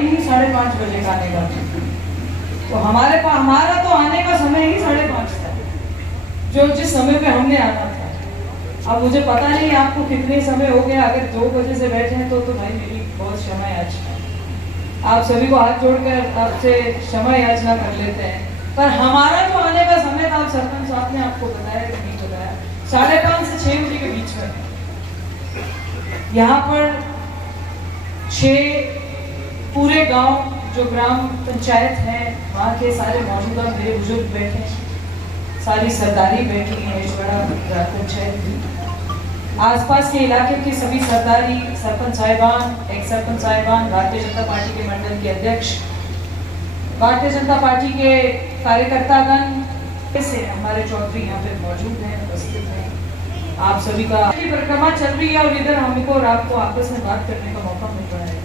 Time ही 5:30 बजे का आने का, तो हमारा तो आने का समय ही 5:30 था, जो जिस समय पे हमने आना था। अब मुझे पता नहीं आपको कितने समय हो गया, अगर 2 बजे से बैठे हैं तो भाई मेरी बहुत क्षमा याचना, आप सभी को हाथ जोड़कर आपसे क्षमा याचना कर लेते हैं। पर हमारा जो आने का समय था, आप सरपंच साहब ने आपको बताया कि नहीं बताया, 5:30 से 6 बजे के बीच में यहाँ पर 6 पूरे गांव जो ग्राम पंचायत है वहाँ के सारे मौजूदा मेरे बुजुर्ग बैठे हैं, सारी सरदारी बैठी है, बड़ा ग्राम पंचायत, आसपास के इलाके के सभी सरदारी, सरपंच साहिबान, एक्स सरपंच साहिबान, भारतीय जनता पार्टी के मंडल के अध्यक्ष, भारतीय जनता पार्टी के कार्यकर्तागण, से हमारे चौधरी यहाँ पे मौजूद हैं, उपस्थित हैं। आप सभी का परिक्रमा चल रही है और इधर हमको और आपको आपस में बात करने का मौका मिल रहा है,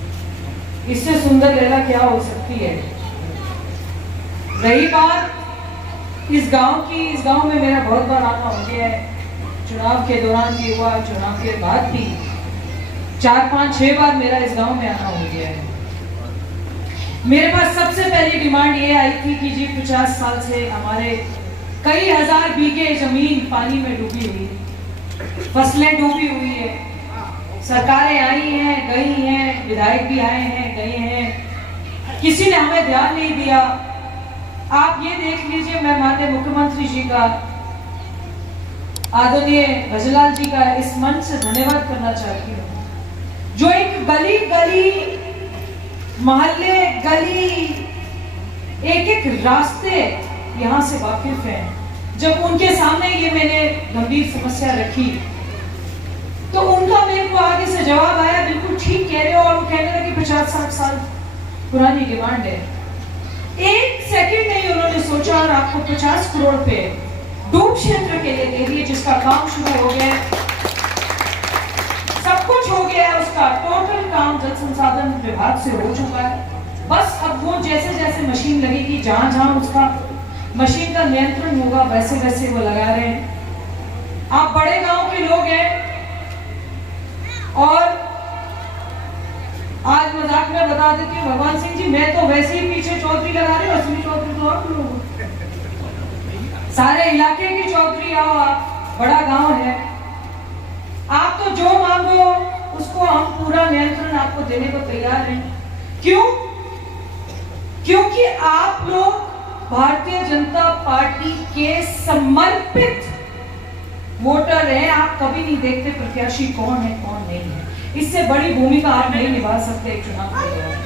इससे सुंदर लीला क्या हो सकती है। रही बात इस गांव की, इस गांव में मेरा बहुत बार आना हो गया है, चुनाव के दौरान भी हुआ, चुनाव के बाद भी 4, 5, 6 बार मेरा इस गांव में आना हो गया है। मेरे पास सबसे पहली डिमांड ये आई थी कि जी 50 साल से हमारे कई हजार बीघे जमीन पानी में डूबी हुई, फसलें डूबी हुई है, सरकारें आई हैं गई हैं, विधायक भी आए हैं गए हैं, किसी ने हमें ध्यान नहीं दिया। आप ये देख लीजिए, मैं माननीय मुख्यमंत्री जी का, आदरणीय भजनलाल जी का इस मंच से धन्यवाद करना चाहती हूँ, जो एक गली गली, मोहल्ले गली, एक रास्ते यहाँ से वाकिफ हैं। जब उनके सामने ये मैंने गंभीर समस्या रखी तो उनका मेरे को आगे से जवाब आया, बिल्कुल ठीक कह रहे हो, और वो कहने लगे 50-60 साल पुरानी डिमांड है। 1 सेकंड नहीं उन्होंने सोचा और आपको 50 करोड़ रुपए डूब क्षेत्र के लिए दे दिए, जिसका काम शुरू हो गया, सब कुछ हो गया है, उसका टोटल काम जल संसाधन विभाग से हो चुका है। बस अब वो जैसे जैसे मशीन लगेगी, जहां जहां उसका मशीन का नियंत्रण होगा, वैसे वैसे वो लगा रहे हैं। आप बड़े गांव के लोग हैं और आज मजाक में बता देती हूँ, भगवान सिंह जी, मैं तो वैसे ही पीछे चौधरी लगा रहे हो, असली चौधरी तो आप लोग, सारे इलाके की चौधरी आओ, आप बड़ा गांव है, आप तो जो मांगो उसको हम पूरा नियंत्रण आपको देने को तैयार हैं। क्यों? क्योंकि आप लोग भारतीय जनता पार्टी के समर्पित वोटर हैं। आप कभी नहीं देखते प्रत्याशी कौन है कौन नहीं है, इससे बड़ी भूमिका आप नहीं निभा सकते एक चुनाव के दौरान।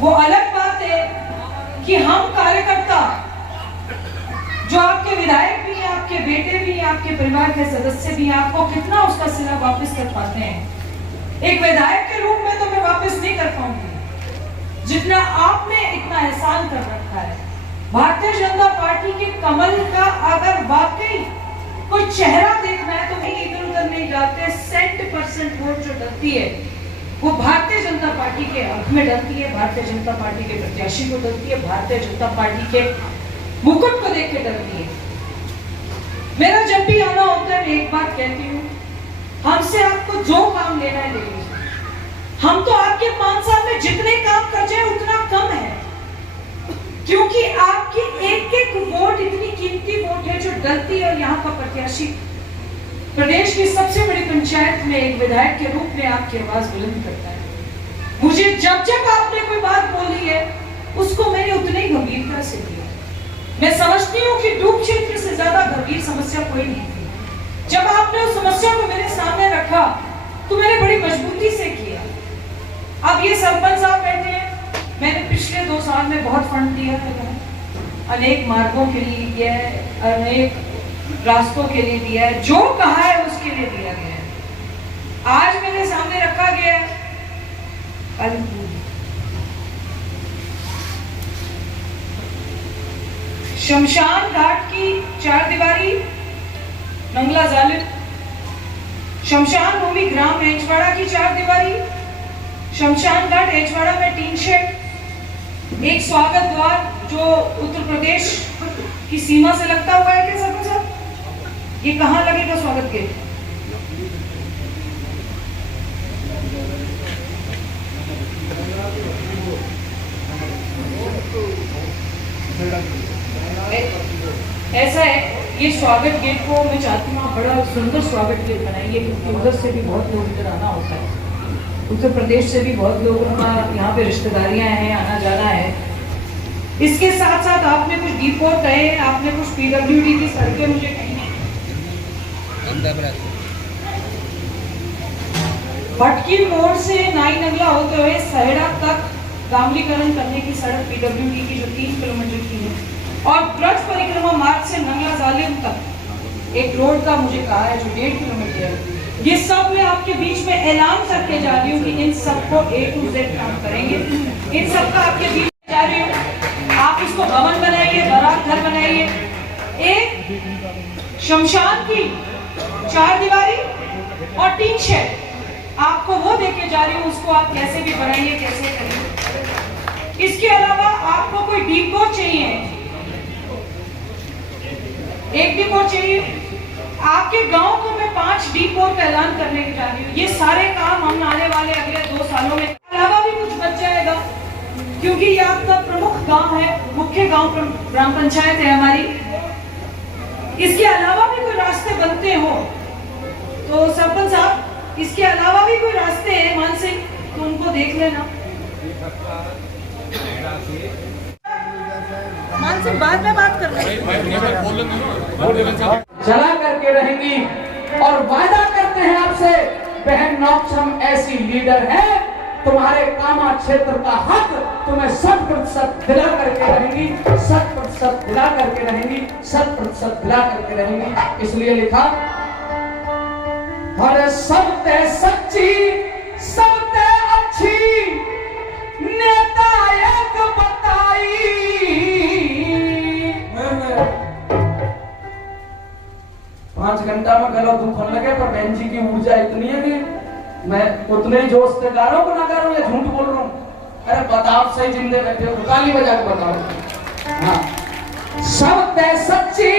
वो अलग बात है कि हम कार्यकर्ता, जो आपके विधायक भी हैं, आपके बेटे भी हैं, आपके परिवार के सदस्य भी हैं, आपको कितना उसका सिला वापस कर पाते हैं। एक विधायक के रूप में तो मैं वापस नहीं कर पाऊंगी, जितना आपने इतना एहसान कर रखा है। भारतीय जनता पार्टी के कमल का अगर वाकई कोई चेहरा देखना है तो कहीं इधर उधर नहीं जाते, 100% वोट जो डलती है वो भारतीय जनता पार्टी के हक में डलती है, भारतीय जनता पार्टी के प्रत्याशी को डलती है, भारतीय जनता पार्टी के मुकुट को देख के डरती है। मेरा जब भी आना होता है, मैं एक बात कहती हूँ, हमसे आपको जो काम लेना है ले लीजिए, हम तो आपके 5 साल में जितने काम कर जाए उतना कम है, क्योंकि आपकी एक एक वोट इतनी कीमती वोट है जो डलती है। और यहाँ का प्रत्याशी प्रदेश की सबसे बड़ी पंचायत में एक विधायक के रूप में आपकी आवाज बुलंद करता है। मुझे जब जब आपने कोई बात बोली है उसको मैंने उतनी गंभीरता से लिया। मैं समझती हूँ कि डूब क्षेत्र से ज्यादा गंभीर समस्या कोई नहीं थी। जब आपने उस समस्या को मेरे सामने रखा तो मैंने बड़ी मजबूती से किया। अब ये सरपंच साहब बैठे हैं, मैंने पिछले 2 साल में बहुत फंड दिया है, अनेक मार्गों के लिए दिया है, अनेक रास्तों के लिए दिया है, जो कहा है उसके लिए दिया गया है। आज मेरे सामने रखा गया है शमशान घाट की 4 दीवारी, नंगला जालिम, शमशान भूमि ग्राम एचवाड़ा की 4 दीवारी, शमशान घाट एचवाड़ा में टीन शेड, एक स्वागत द्वार जो उत्तर प्रदेश की सीमा से लगता हुआ है। क्या सरपंच साहब, ये कहाँ लगेगा स्वागत गेट? ये स्वागत गेट को मैं चाहती हूँ बड़ा सुंदर स्वागत गेट बनाइए, क्योंकि उधर से भी बहुत लोग इधर आना होता है, उत्तर प्रदेश से भी बहुत लोगों का यहाँ पे रिश्तेदारियाँ हैं, आना जाना है। इसके साथ साथ आपने कुछ डिपो तय, आपने कुछ PWD की सड़कें मुझे कहीं भटकी मोड़ से नाई नगला होते हुए सहेड़ा तक डामरीकरण करने की सड़क PWD की जो 3 किलोमीटर की है, और ब्रज परिक्रमा मार्ग से नंगला जालिम तक एक रोड का मुझे कहा है जो 1.5 किलोमीटर है। ये सब मैं आपके बीच में ऐलान करके जा रही हूँ कि इन सबको A to Z काम करेंगे, इन सबका आपके बीच में जा रही हूँ। आप इसको भवन बनाइए, बारात घर बनाइए, एक शमशान की 4 दीवारी और 3 शेड आपको वो देके जा रही हूँ, उसको आप कैसे भी बनाइए, कैसे करिए। इसके अलावा आपको कोई डिपो चाहिए, एक डिपो चाहिए, आपके गांव को मैं 5 डिपो का ऐलान करने की जा रही हूँ। ये सारे काम हम आने वाले अगले 2 सालों में, अलावा भी कुछ बच जाएगा, क्योंकि ये आपका प्रमुख गांव है, मुख्य गांव ग्राम पंचायत है हमारी। इसके अलावा भी कोई रास्ते बनते हो तो सरपंच साहब, इसके अलावा भी कोई रास्ते हैं मानसिक, तो उनको देख लेना। मानसिक बाद में बात कर रहे चला करके रहेंगी और वादा करते हैं आपसे, बहन नौक्षम ऐसी लीडर है, तुम्हारे कामा क्षेत्र का हक तुम्हें 100% दिला करके रहेंगी, 100% दिला करके रहेंगी, 100% दिला करके रहेंगी। इसलिए लिखा, हर सबते सच्ची सबते अच्छी नेता एक बताई। 5 घंटा में गला दुखने लगे, पर बहन जी की ऊर्जा इतनी है कि मैं उतने ही जोश से गा रहा हूँ, ना गा रहा हूँ या झूठ बोल रहा हूँ। अरे बताओ, सही जिंदे बैठे हो, ताली बजा के बताओ। हाँ, सबते सच्ची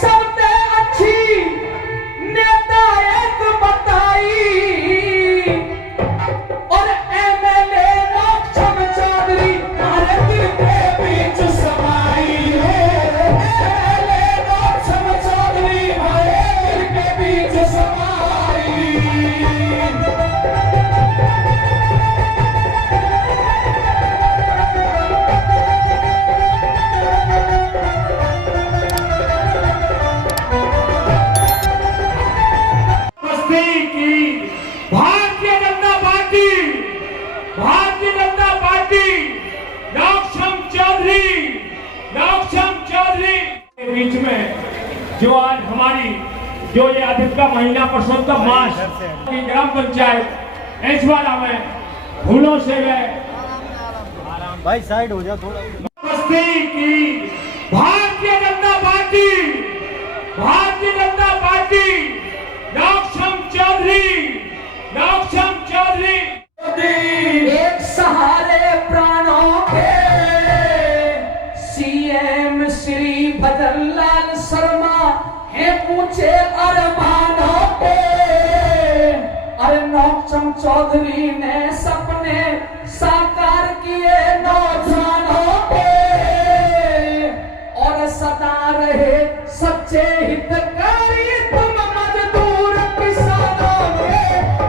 सबते अच्छी नेता एक बताई, और MLA नौक्षम चौधरी हमारे दिल के बीच समाई है। MLA नौक्षम चौधरी हमारे दिल के बीच समाई। बीच में जो आज हमारी जो ये अधिकता महीना पुरुषोत्तम मास की ग्राम पंचायत ऐचवाड़ा में फूलों से गए, भाई साइड हो जा थोड़ा। बस्ती की भारतीय जनता पार्टी नौक्षम चौधरी एक सहारे प्राणों के CM श्री भद्रलाल शर्मा है ऊंचे अरमानों के। अरे नौक्षम चौधरी ने सपने साकार किए नौजवानों के, और सदा रहे सच्चे हितकारी तुम मजदूर किसानों के।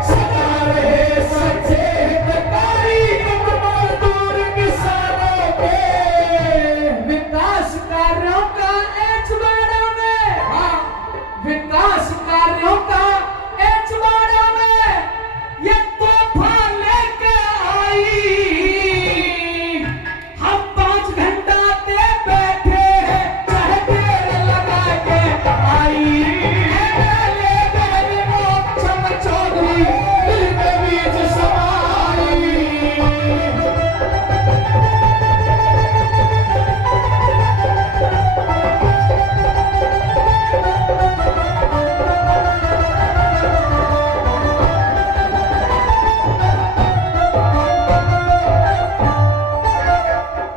सदा रहे सच्चे हितकारी तुम मजदूर किसानों के। विकास कार्यों का एचवाड़ा में, हाँ, विकास कार्यों का एचवाड़ा में ये तोहफा लेके आई। हम 5 घंटा दे बैठे हैं, चाहे देर लगा के आई। नौक्षम चौधरी दिल के बीच समाई।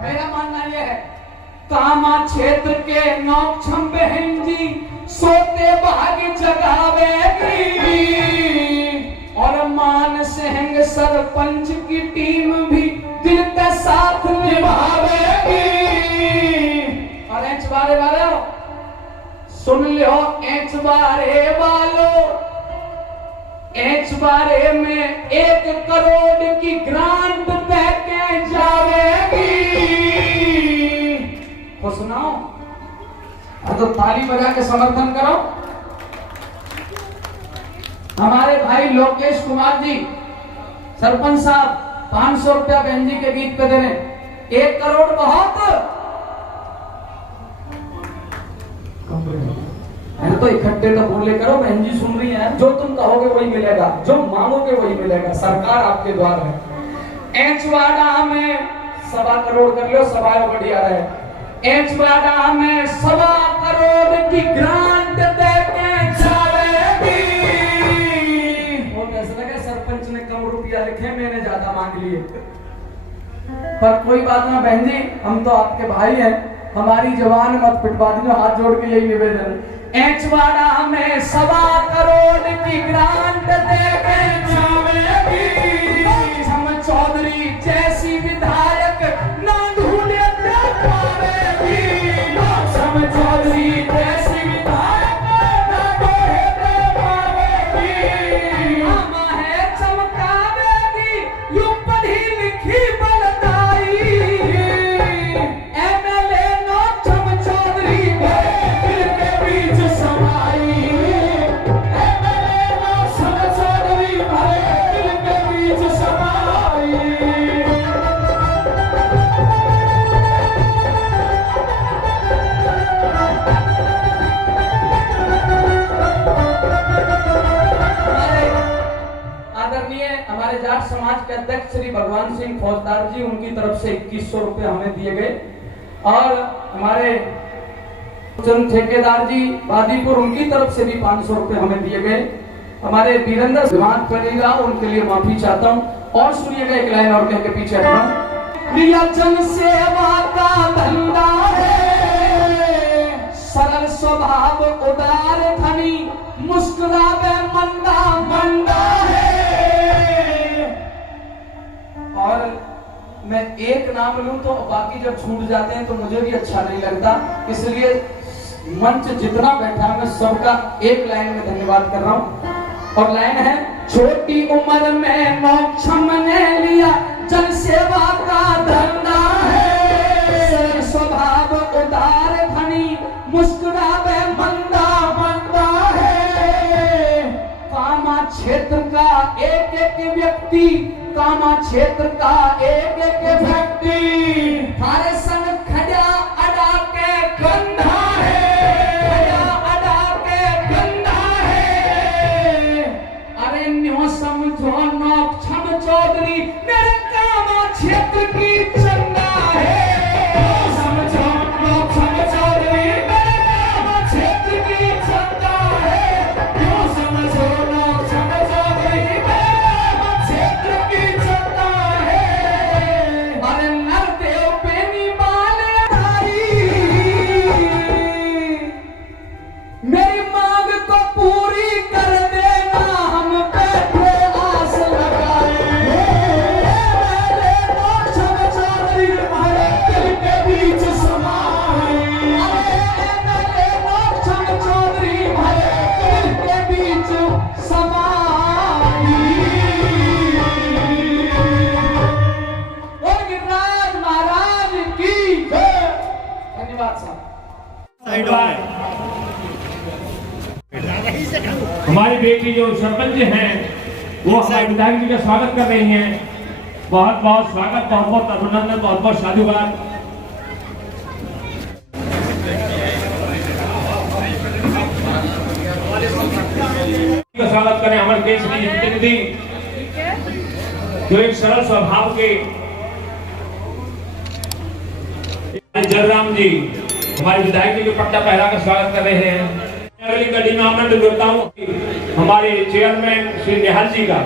मेरा मानना यह है, कामा क्षेत्र के नौक्षम बहन जी सोते भागी जगावेगी, और मान सिंह सरपंच की टीम भी दिल का साथ निभावेगी। और वाले सुन लो एचबारे वालों, एचबारे में 1 करोड़ की ग्रांट देके जावेगी। को सुनाओ, तो ताली बजा के समर्थन करो। हमारे भाई लोकेश कुमार जी सरपंच साहब 500 रुपया बहन जी के गीत पे दे रहे। 1 करोड़ बहुत है तो इकट्ठे तो बोले करो। बहन जी सुन रही है, जो तुम कहोगे वही मिलेगा, जो मांगोगे वही मिलेगा। सरकार आपके द्वार है। एचवाड़ा में 1.25 करोड़ कर लो, सभा बढ़िया रहे। एचवाड़ा में 1.25 करोड़ की ग्रांट देके जावेगी। वो कैसे लगे सरपंच ने कम रुपया लिखे, मैंने ज्यादा मांग लिए। पर कोई बात ना बहन जी, हम तो आपके भाई हैं, हमारी जवान मत पिटवा दीजिए। हाथ जोड़ के यही निवेदन। एचवाड़ा में 1.25 करोड़ की ग्रांट देके जावेगी। हम चौधरी जैसी विधायक ना ढूंढे पावेगी। हम चौधरी जैसी विधायक ना ढूंढे पावेगी। हम है चमकावेगी यूं पढ़ी लिखी बलदाई। एमएलए नो चम चौधरी दिल के बीच समाई। एमएलए नो चम चौधरी दिल के बीच समाई। आदरणीय हमारे जाट समाज के अध्यक्ष श्री भगवान सिंह फौजदार जी, उनकी तरफ से 2100 रुपए हमें दिए गए। और हमारे चंद ठेकेदार जी बादीपुर, उनकी तरफ से भी 500 रुपए हमें दिए गए। हमारे वीरेंद्र दिमाग बनेगा, उनके लिए माफी चाहता हूँ। और सुनिएगा एक लाइन और कह के पीछे हटना। लिया जन सेवा का धंधा है, सरल स्वभाव उदार धनी, मुस्कुरावे मंदा मंदा है। और मैं एक नाम लूं तो बाकी जब छूट जाते हैं तो मुझे भी अच्छा नहीं लगता, इसलिए मंच जितना बैठा मैं सबका एक लाइन में धन्यवाद कर रहा हूं। और लाइन है, छोटी उम्र में मोक्ष हमने लिया, जन सेवा का धंधा है, सरल स्वभाव उदार धनी, मुस्कुरावे मंदा मंदा है। कामा क्षेत्र का एक एक व्यक्ति, कामा क्षेत्र का एक एक व्यक्ति, थारे संग खड़ा अड़ा के कंधा है, खड़ा अड़ा के कंधा है। अरे न्यो समझो नौक्षम चौधरी मेरे कामा क्षेत्र की चंदा है। समझो नौक्षम चौधरी मेरे कामा क्षेत्र की चंदा है। क्यों समझो नौक्षम चौधरी मेरे कामा क्षेत्र की चंदा है। अरे नरदेव बेनी बाले भाई, मेरी मांग को पूरी कर देना, हम बैठे आस लगाए। मेरे नौक्षम चौधरी हमारे दिल के बीच समाए। मेरे नौक्षम चौधरी हमारे दिल के बीच समाई। और गिरिराज महाराज की जय। धन्यवाद साहब। हमारी बेटी जो सरपंच हैं वो हमारे विधायक जी का स्वागत कर रही हैं। बहुत बहुत स्वागत, बहुत बहुत अभिनंदन, बहुत बहुत साधुवाद। का स्वागत करें हमारे देश की प्रतिनिधि जो एक सरल स्वभाव के जयराम जी हमारे विधायक जी के पट्टा पहरा का स्वागत कर रहे हैं। अगली कड़ी में आमंत्रित करता हूँ हमारे चेयरमैन श्री निहाल जी का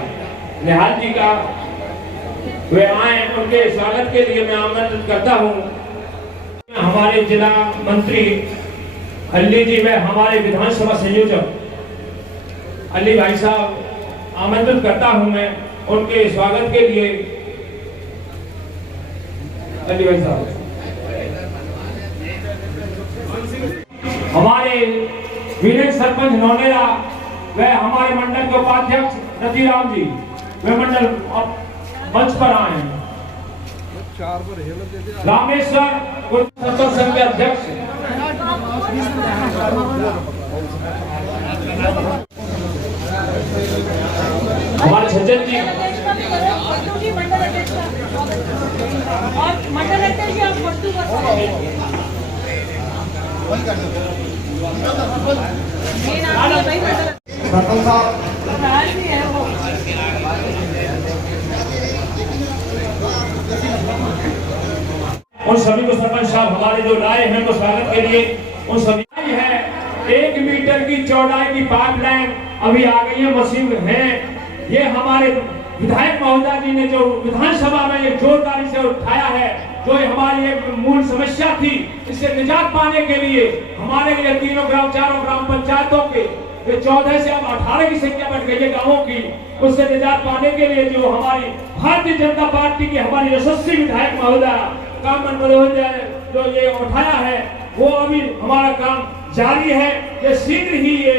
वे आए, उनके स्वागत के लिए मैं आमंत्रित करता हूँ। हमारे जिला मंत्री अल्ली जी व हमारे विधानसभा संयोजक अली भाई साहब आमंत्रित करता हूँ मैं उनके स्वागत के लिए। अली भाई साहब हमारे विलेज सरपंच नौनेरा व हमारे मंडल के उपाध्यक्ष रतिराम जी वे मंडल मंच पर आए हैं। रामेश्वर सरपंच संघ के अध्यक्ष हमारे छज्जन जी और मंडल अध्यक्ष जी आप वस्तु उन सभी को सरपंच साहब हमारे जो लाए हैं तो स्वागत के लिए उन सभी है 1 मीटर की चौड़ाई की पाइपलाइन अभी आ गई है, मशीन है। ये हमारे विधायक महोदय जी ने जो विधानसभा में ये जोरदारी से उठाया है, जो हमारी एक मूल समस्या थी, इससे निजात पाने के लिए हमारे लिए 4 ग्राम पंचायतों के 14 से अब 18 की संख्या बढ़ गई है गांवों की, उससे निजात पाने के लिए जो हमारी भारतीय जनता पार्टी की हमारी यशस्वी विधायक महोदय कामन महोदय जो ये उठाया है, वो अभी हमारा काम जारी है। ये शीघ्र ही ये